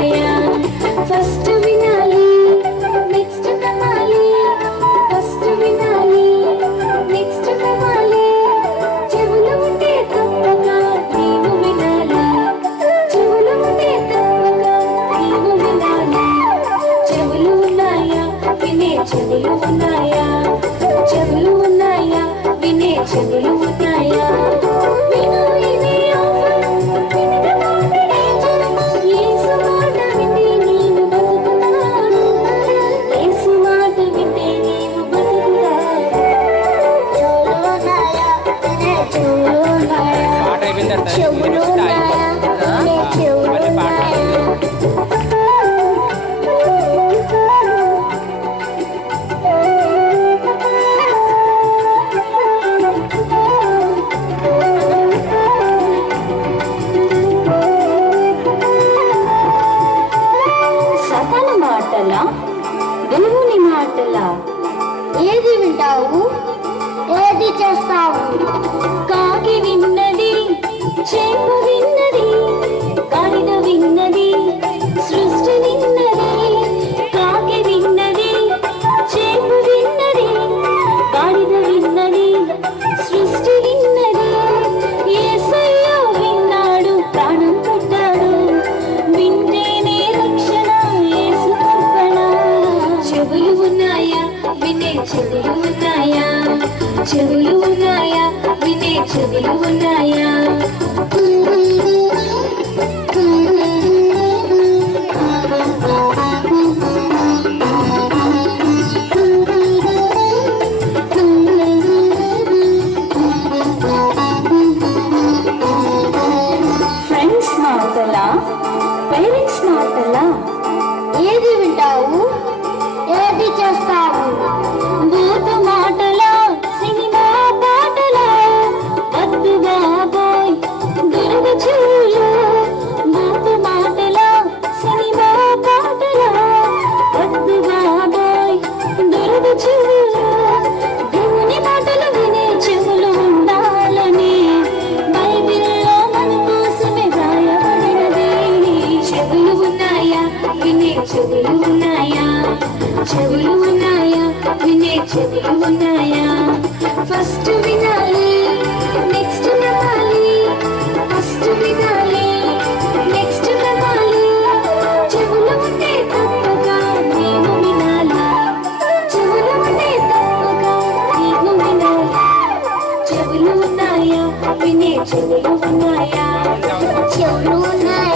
ఉన్నాయా ఫస్ట్ వినాలి నెక్స్ట్ నమ్మాలి ఫస్ట్ వినాలి నెక్స్ట్ నమ్మాలి చెవులు ఉంటే తప్పగా నీవు వినాలి చెవులు ఉంటే తప్పగా నీవు వినాలి చెవులు ఉన్నాయా వినే చెవులు ఉన్నాయా చెవులు ఉన్నాయా వినే చెవులు ఉన్నాయా విను ఇదే ఆఫర్ వినక మాటేంటి యేసు మాట వింటే నీవు బతుకుతావు యేసు మాట వింటే నీవు బతుకుతావు చెవులు ఉన్నాయా వినే చెవులు ఉన్నాయా పాట అయిపోయిన తర్వాత చెవులు ఉన్నాయా వినే చెవులు ఉన్నాయా సతని మాటలా దేవుని మాటలా ఏది వింటావు ఏది చేస్తావు కాకి విన్నది చేపు విన్నది గాడిద విన్నది సృష్టి విన్నది కాకి విన్నది చేపు విన్నది గాడిద విన్నది సృష్టి విన్నది యేసయ్య విన్నాడు ప్రాణం పెట్టాడు వింటేనే రక్షణ యేసు అర్పణ చెవులు ఉన్నాయా వినే చెవులు ఉన్నాయా చెవులు ఉన్నాయా వినే చెవులు ఉన్నాయా ఫ్రెండ్స్ మాటలా పేరెంట్స్ మాటలా ఏది వింటావు ఏది చేస్తావు బూతు మాటలా సినిమా పాటలా వద్దు బాబోయ్ దురద చెవులు బూతు మాటలా సినిమా పాటలా వద్దు బాబోయ్ దురద చెవులు దేవుని మాటలు వినే చెవులు ఉండాలని బైబిల్లో మన కోసమే రాయబడినది చెవులు ఉన్నాయా వినే చెవులు ఉన్నాయా చెవులు ఉన్నాయా వినే చెవులు ఉన్నాయా ఫస్ట్ వినాలి నెక్స్ట్ నమ్మాలి ఫస్ట్ వినాలి నెక్స్ట్ నమ్మాలి చెవులు ఉంటే తప్పగా నీవు వినాలి చెవులు ఉంటే తప్పగా నీవు వినాలి చెవులు ఉన్నాయా వినే చెవులు ఉన్నాయా చెవులు ఉన్నాయా